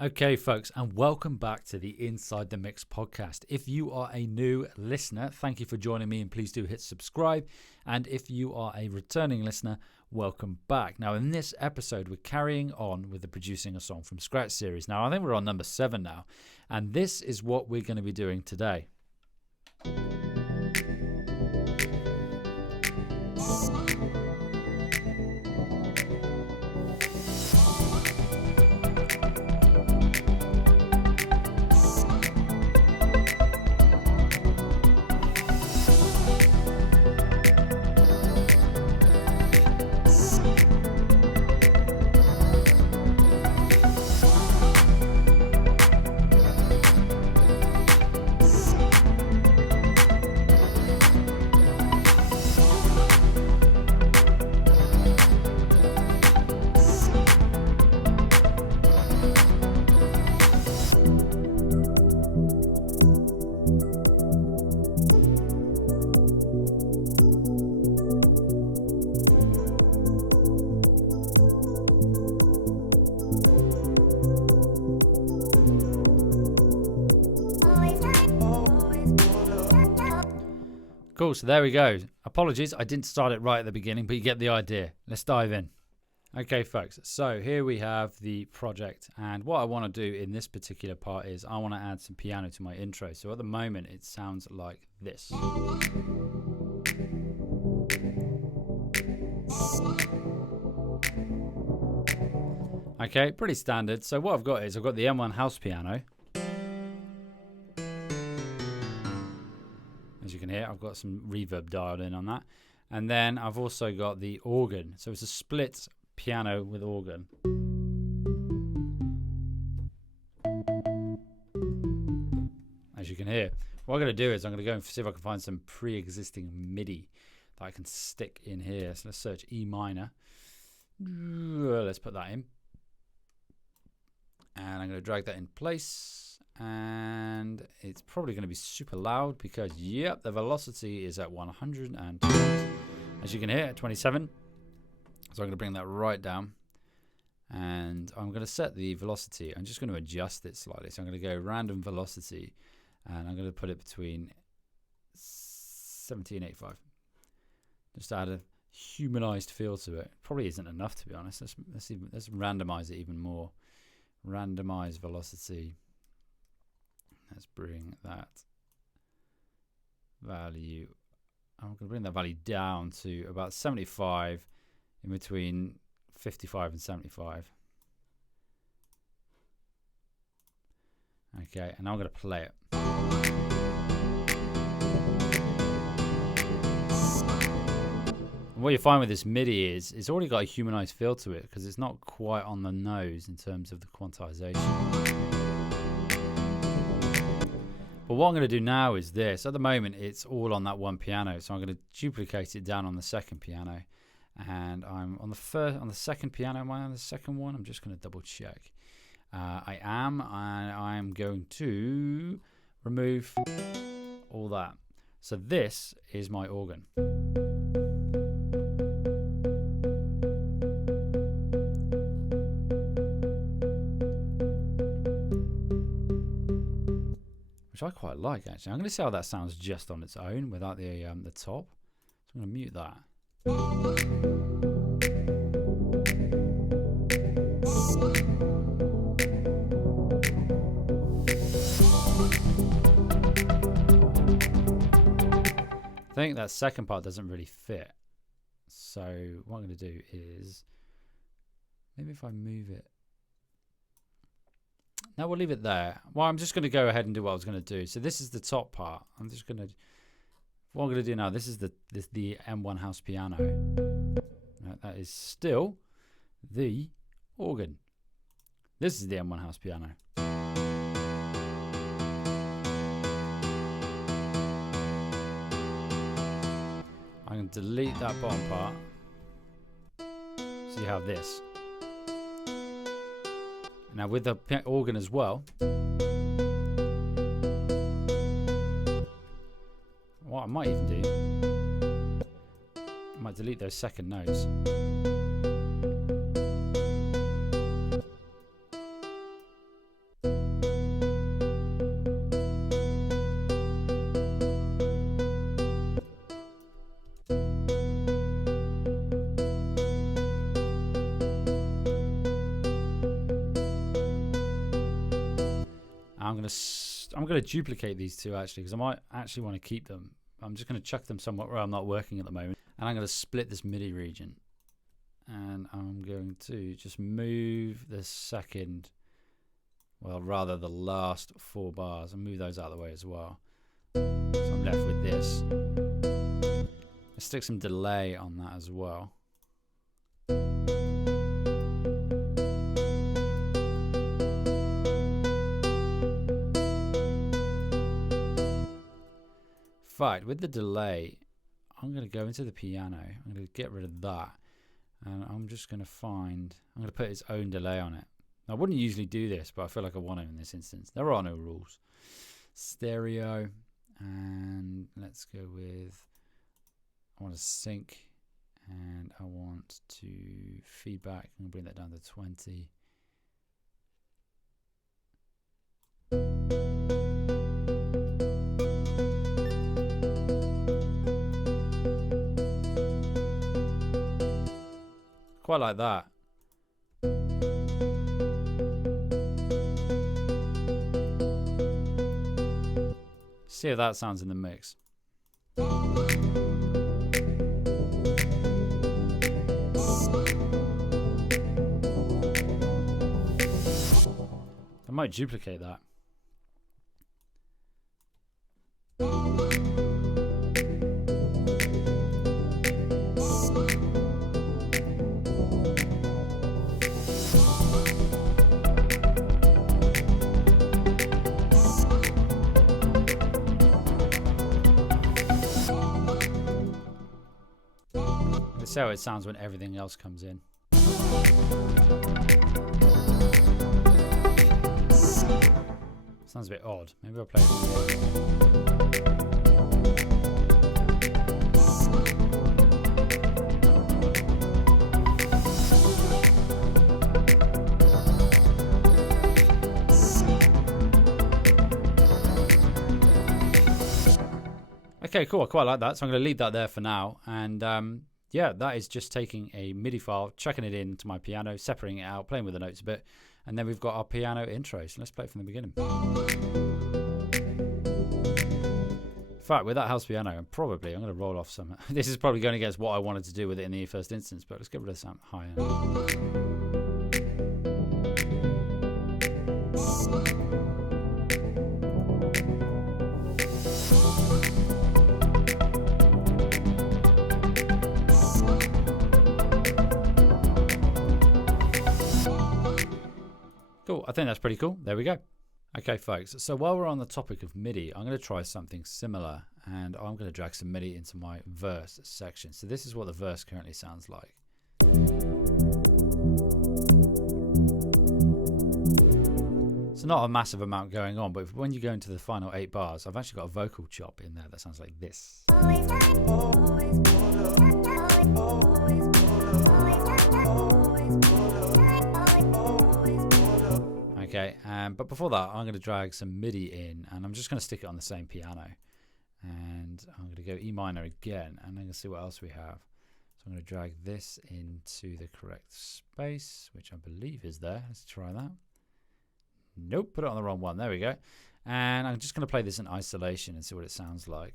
Okay, folks, and welcome back to the Inside the Mix podcast. If you are a new listener, thank you for joining me, and please do hit subscribe. And if you are a returning listener, welcome back. Now, in this episode, we're carrying on with the Producing a Song from Scratch series. Now, I think we're on number 7 now, and this is what we're going to be doing today. Cool, so there we go. Apologies, I didn't start it right at the beginning, but you get the idea. Let's dive in. Okay, folks, so here we have the project, and what I want to do in this particular part is I want to add some piano to my intro. So at the moment, it sounds like this. Okay, pretty standard. So what I've got is I've got the M1 house piano. As you can hear, I've got some reverb dialed in on that. And then I've also got the organ. So it's a split piano with organ. As you can hear. What I'm going to do is I'm going to go and see if I can find some pre-existing MIDI that I can stick in here. So let's search E minor. Let's put that in. And I'm going to drag that in place. And it's probably going to be super loud because, yep, the velocity is at 102. As you can hear, at 27. So I'm going to bring that right down. And I'm going to set the velocity. I'm just going to adjust it slightly. So I'm going to go random velocity. And I'm going to put it between 70 and 85. Just add a humanized feel to it. Probably isn't enough, to be honest. Let's randomize it even more. Randomize velocity. Let's bring that value. I'm going to bring that value down to about 75, in between 55 and 75. Okay, and now I'm going to play it. And what you find with this MIDI is it's already got a humanized feel to it because it's not quite on the nose in terms of the quantization. But what I'm going to do now is this. At the moment, it's all on that one piano, so I'm going to duplicate it down on the second piano. And I'm on the second piano. Am I on the second one? I'm just going to double check. I am, and I'm going to remove all that. So this is my organ. Which I quite like, actually. I'm going to see how that sounds just on its own without the top. So I'm going to mute that. I think that second part doesn't really fit. So what I'm going to do is maybe if I move it. No, we'll leave it there. Well, I'm just going to go ahead and do what I was going to do. So this is the top part. I'm just going to. What I'm going to do now. This is the M1 house piano. That is still the organ. This is the M1 house piano. I'm going to delete that bottom part. So you have this. Now with the organ as well, what I might even do, I might delete those second notes. I'm gonna duplicate these two actually, because I might actually want to keep them. I'm just gonna chuck them somewhere where I'm not working at the moment, and I'm gonna split this MIDI region, and I'm going to just move the second, well, rather the last 4 bars, and move those out of the way as well. So I'm left with this. Let's stick some delay on that as well. Right, with the delay, I'm going to go into the piano. I'm going to get rid of that, and I'm just going to find, I'm going to put its own delay on it. I wouldn't usually do this, but I feel like I want to in this instance. There are no rules. Stereo, and let's go with, I want to sync, and I want to feedback. I'm going to bring that down to 20. Quite like that. See how that sounds in the mix. I might duplicate that. Let's see how it sounds when everything else comes in. Sounds a bit odd. Maybe I'll play it. Okay, cool. I quite like that. So I'm going to leave that there for now. And yeah, that is just taking a MIDI file, chucking it into my piano, separating it out, playing with the notes a bit, and then we've got our piano intro. So let's play it from the beginning. In fact, with that house piano, I'm going to roll off some. This is probably going against what I wanted to do with it in the first instance, but let's get rid of some high end. Cool, I think that's pretty cool. There we go. Okay, folks, so while we're on the topic of MIDI, I'm going to try something similar, and I'm going to drag some MIDI into my verse section. So this is what the verse currently sounds like. It's not a massive amount going on, but when you go into the final 8 bars, I've actually got a vocal chop in there that sounds like this. Okay, but before that, I'm going to drag some MIDI in, and I'm just going to stick it on the same piano. And I'm going to go E minor again, and I'm going to see what else we have. So I'm going to drag this into the correct space, which I believe is there. Let's try that. Nope, put it on the wrong one. There we go. And I'm just going to play this in isolation and see what it sounds like.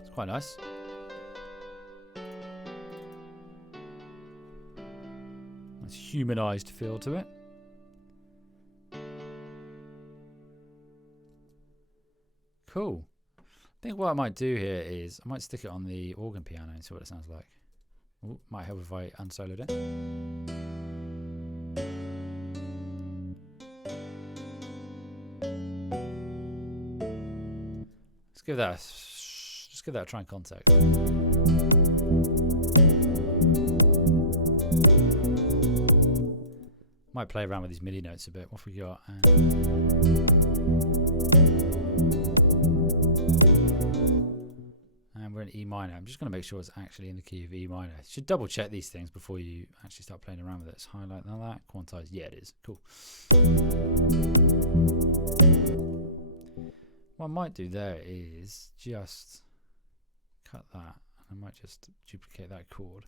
It's quite nice. Humanized feel to it. Cool. I think what I might do here is I might stick it on the organ piano and see what it sounds like. Ooh, might help if I unsoloed it. Let's give that just give that a try in context. Might play around with these MIDI notes a bit. What have we got? And we're in E minor. I'm just going to make sure it's actually in the key of E minor. You should double check these things before you actually start playing around with it. Let's highlight that. Quantize. Yeah, it is. Cool. What I might do there is just cut that. I might just duplicate that chord.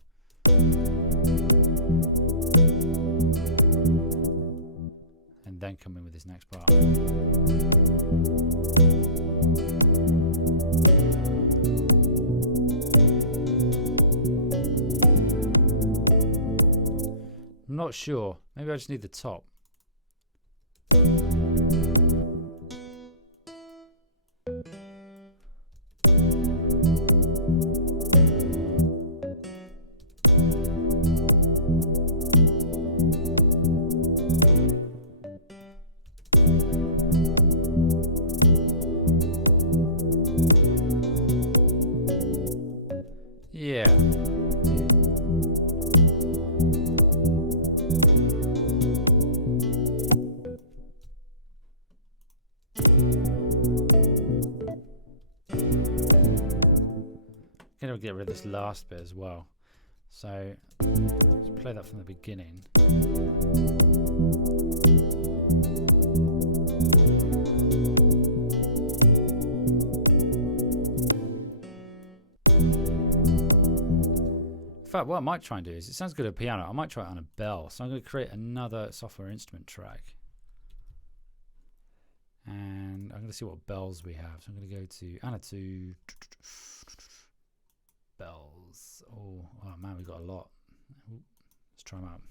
this next part. I'm not sure. Maybe I just need the top. Yeah. Gonna get rid of this last bit as well. So let's play that from the beginning. In fact, what I might try and do is, it sounds good at piano, I might try it on a bell. So I'm going to create another software instrument track. And I'm going to see what bells we have. So I'm going to go to Anatu. Bells. Oh man, we've got a lot. Ooh, let's try them out.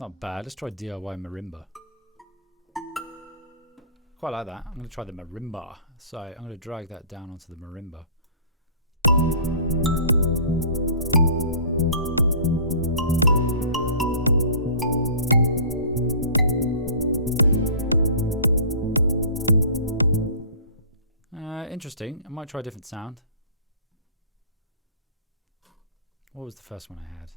Not bad. Let's try DIY marimba. Quite like that. I'm going to try the marimba. So I'm going to drag that down onto the marimba. Interesting. I might try a different sound. What was the first one I had?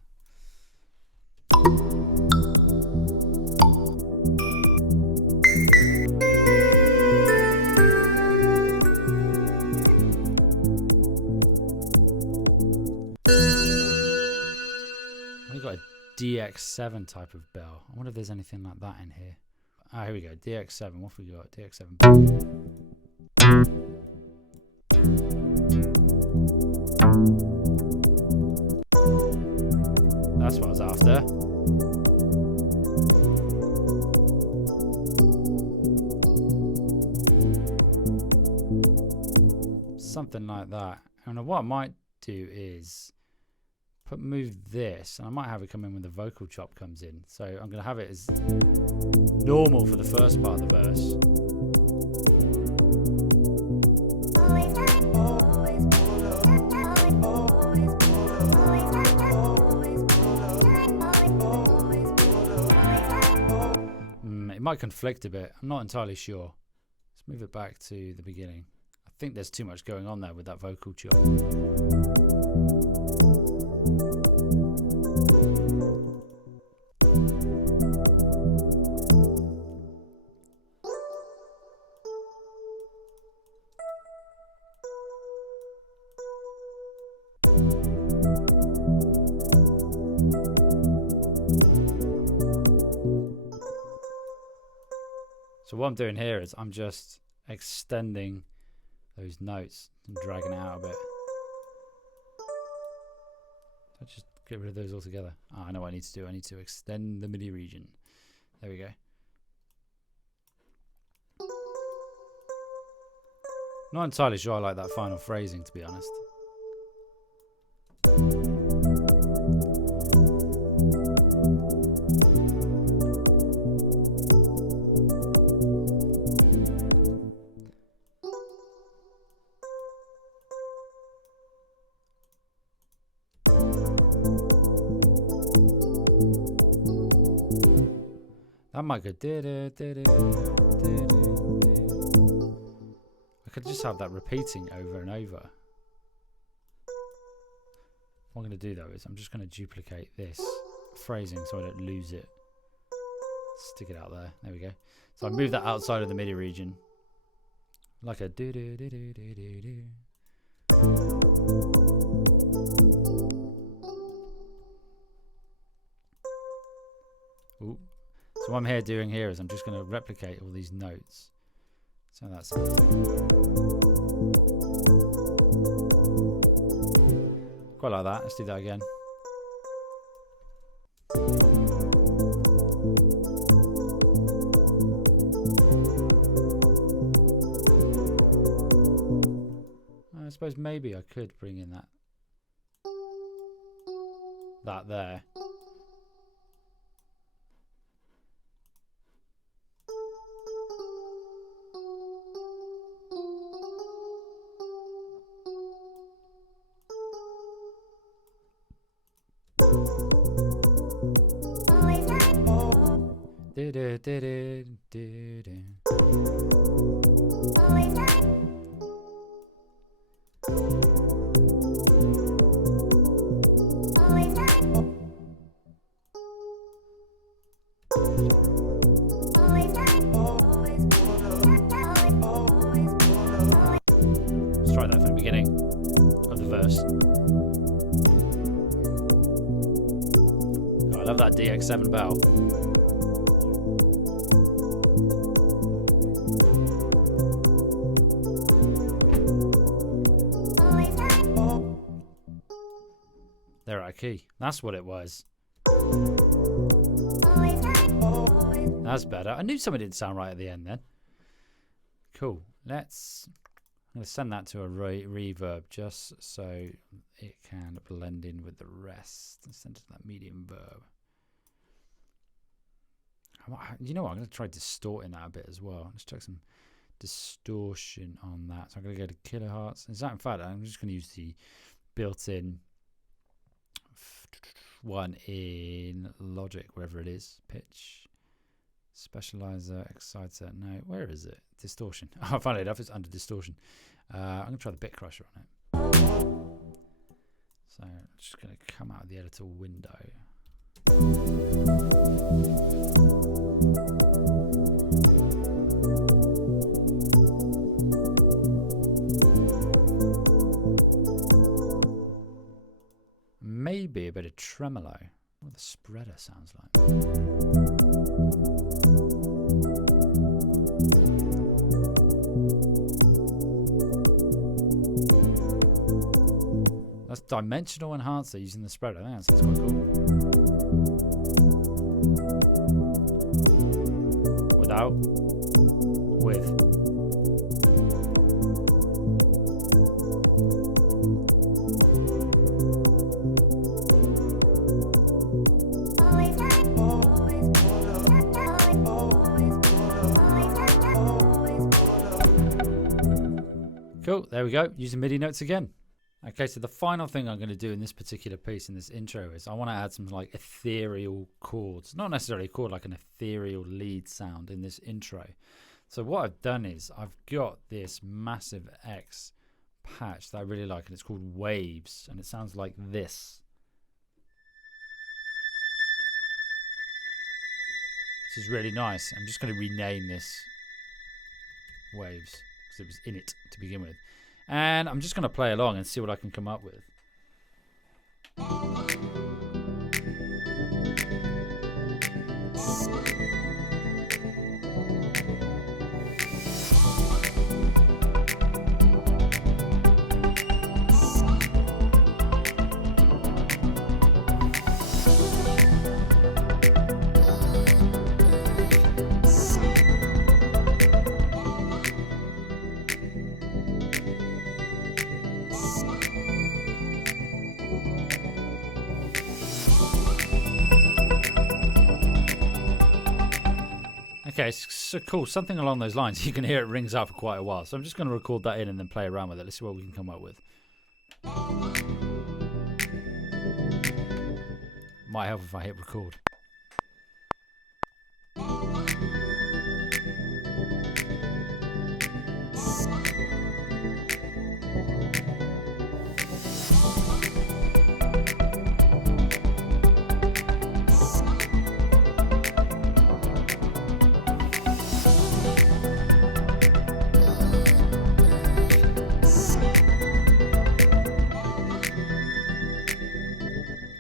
We've got a DX7 type of bell. I wonder if there's anything like that in here. Ah, here we go. DX7. What have we got? DX7. That's what I was after. Something like that. And what I might do is move this, and I might have it come in when the vocal chop comes in. So I'm going to have it as normal for the first part of the verse. It might conflict a bit. I'm not entirely sure. Let's move it back to the beginning. I think there's too much going on there with that vocal chop. So what I'm doing here is I'm just extending those notes and dragging it out a bit. I'll just get rid of those altogether. I know what I need to do. I need to extend the MIDI region. There we go. Not entirely sure I like that final phrasing, to be honest. That might go. I could just have that repeating over and over. What I'm going to do though is I'm just going to duplicate this phrasing so I don't lose it. Stick it out there. There we go. So I move that outside of the MIDI region, like a do do do do do do do. Ooh. So what I'm doing here is I'm just going to replicate all these notes. So that's quite like that. Let's do that again. I suppose maybe I could bring in that there. Let's try that from the beginning of the verse. Oh, I love that DX7 bell. They're out of key. That's what it was. That's better. I knew something didn't sound right at the end then. Cool. I'm going to send that to a reverb just so it can blend in with the rest. Send it to that medium verb. You know what? I'm going to try distorting that a bit as well. Let's check some distortion on that. So I'm going to go to kilohertz. In fact, I'm just going to use the built-in one in Logic, wherever it is. Pitch, specializer, exciter. No, where is it? Distortion. Oh, funny enough, it's under distortion. I'm going to try the bit crusher on it. So I'm just going to come out of the editor window. Maybe a bit of tremolo. What the spreader sounds like. That's dimensional enhancer using the spreader. I think that sounds quite cool. Without, with. Cool, there we go, using MIDI notes again. Okay, so the final thing I'm going to do in this particular piece, in this intro, is I want to add some like ethereal chords. Not necessarily a chord, like an ethereal lead sound in this intro. So what I've done is I've got this massive X patch that I really like, and it's called Waves, and it sounds like this. This is really nice. I'm just going to rename this Waves, because it was in it to begin with. And I'm just going to play along and see what I can come up with. Okay, so cool. Something along those lines. You can hear it rings out for quite a while. So I'm just going to record that in and then play around with it. Let's see what we can come up with. Might help if I hit record.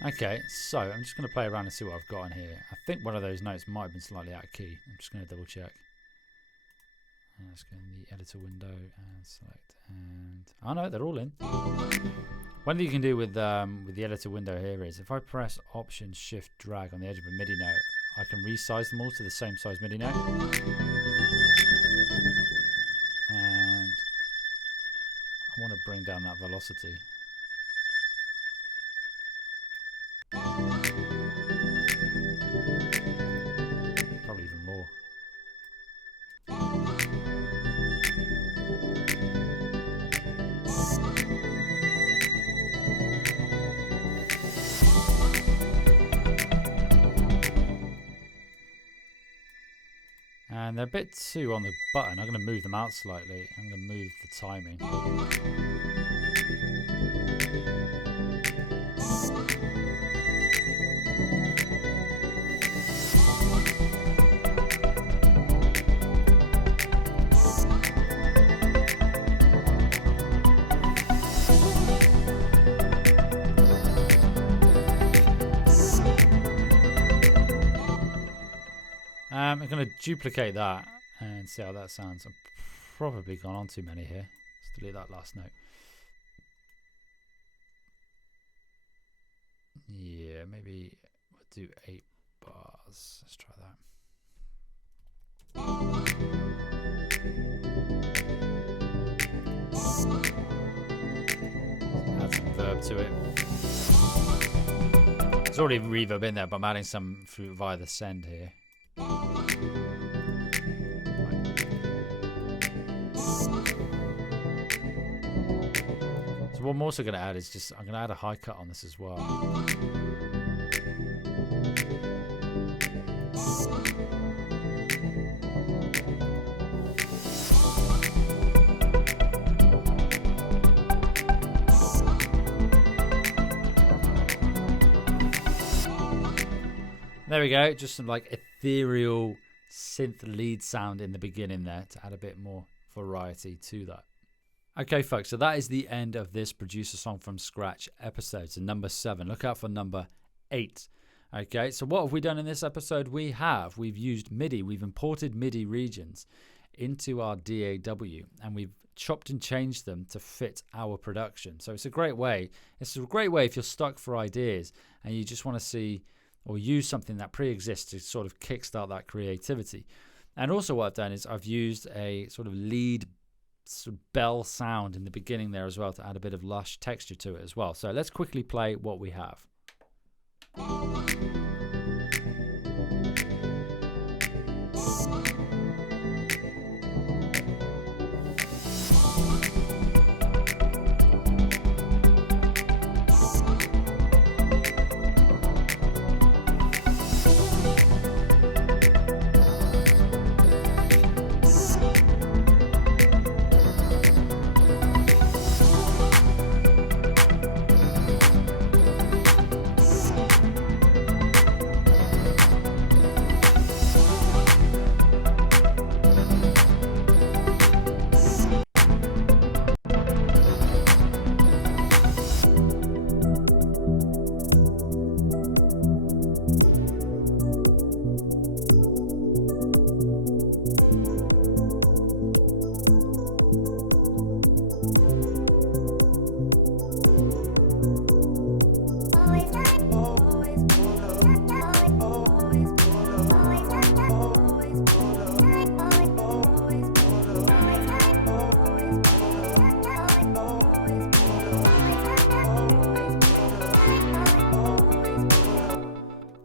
Okay, so I'm just going to play around and see what I've got on here. I think one of those notes might have been slightly out of key. I'm just going to double check. And let's go in the editor window and select. And oh no, they're all in. One thing you can do with the editor window here is if I press Option Shift Drag on the edge of a MIDI note, I can resize them all to the same size MIDI note. And I want to bring down that velocity. Probably even more. And they're a bit too on the button. I'm going to move them out slightly. I'm going to move the timing. I'm going to duplicate that and see how that sounds. I've probably gone on too many here. Let's delete that last note. Yeah, maybe we'll do 8 bars. Let's try that. Add some verb to it. There's already reverb in there, but I'm adding some via the send here. So what I'm also going to add is I'm going to add a high cut on this as well. There we go, just some like ethereal synth lead sound in the beginning there to add a bit more variety to that. Okay folks, so that is the end of this Produce a Song from Scratch episode. So number 7, look out for number 8. Okay, so what have we done in this episode? We've used MIDI, we've imported MIDI regions into our DAW and we've chopped and changed them to fit our production. So it's a great way if you're stuck for ideas and you just want to see or use something that pre-exists to sort of kickstart that creativity. And also what I've done is I've used a sort of lead sort of bell sound in the beginning there as well to add a bit of lush texture to it as well. So let's quickly play what we have.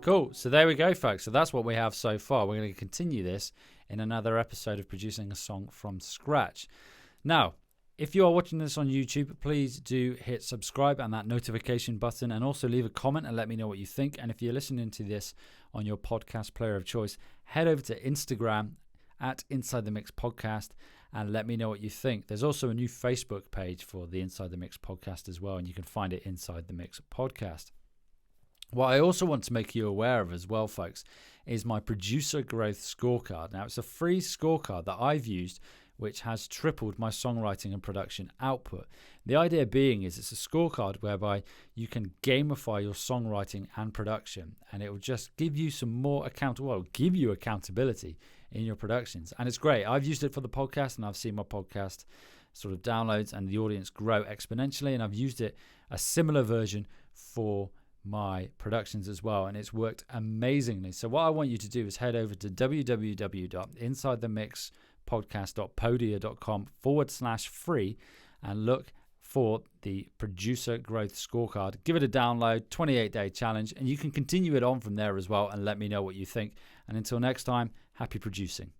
Cool, so there we go folks, so that's what we have so far. We're going to continue this in another episode of Producing a Song from Scratch. Now, if you are watching this on YouTube, please do hit subscribe and that notification button, and also leave a comment and let me know what you think. And if you're listening to this on your podcast player of choice, head over to Instagram at Inside the Mix Podcast and let me know what you think. There's also a new Facebook page for the Inside the Mix Podcast as well, and you can find it Inside the Mix Podcast. What I also want to make you aware of as well, folks, is my producer growth scorecard. Now, it's a free scorecard that I've used, which has tripled my songwriting and production output. The idea being is it's a scorecard whereby you can gamify your songwriting and production, and it will just give you some more accountability in your productions. And it's great. I've used it for the podcast, and I've seen my podcast sort of downloads and the audience grow exponentially. And I've used it, a similar version, for my productions as well, and it's worked amazingly. So what I want you to do is head over to www.insidethemixpodcast.podia.com/free and look for the producer growth scorecard. Give it a download, 28-day challenge, and you can continue it on from there as well and let me know what you think. And until next time, happy producing.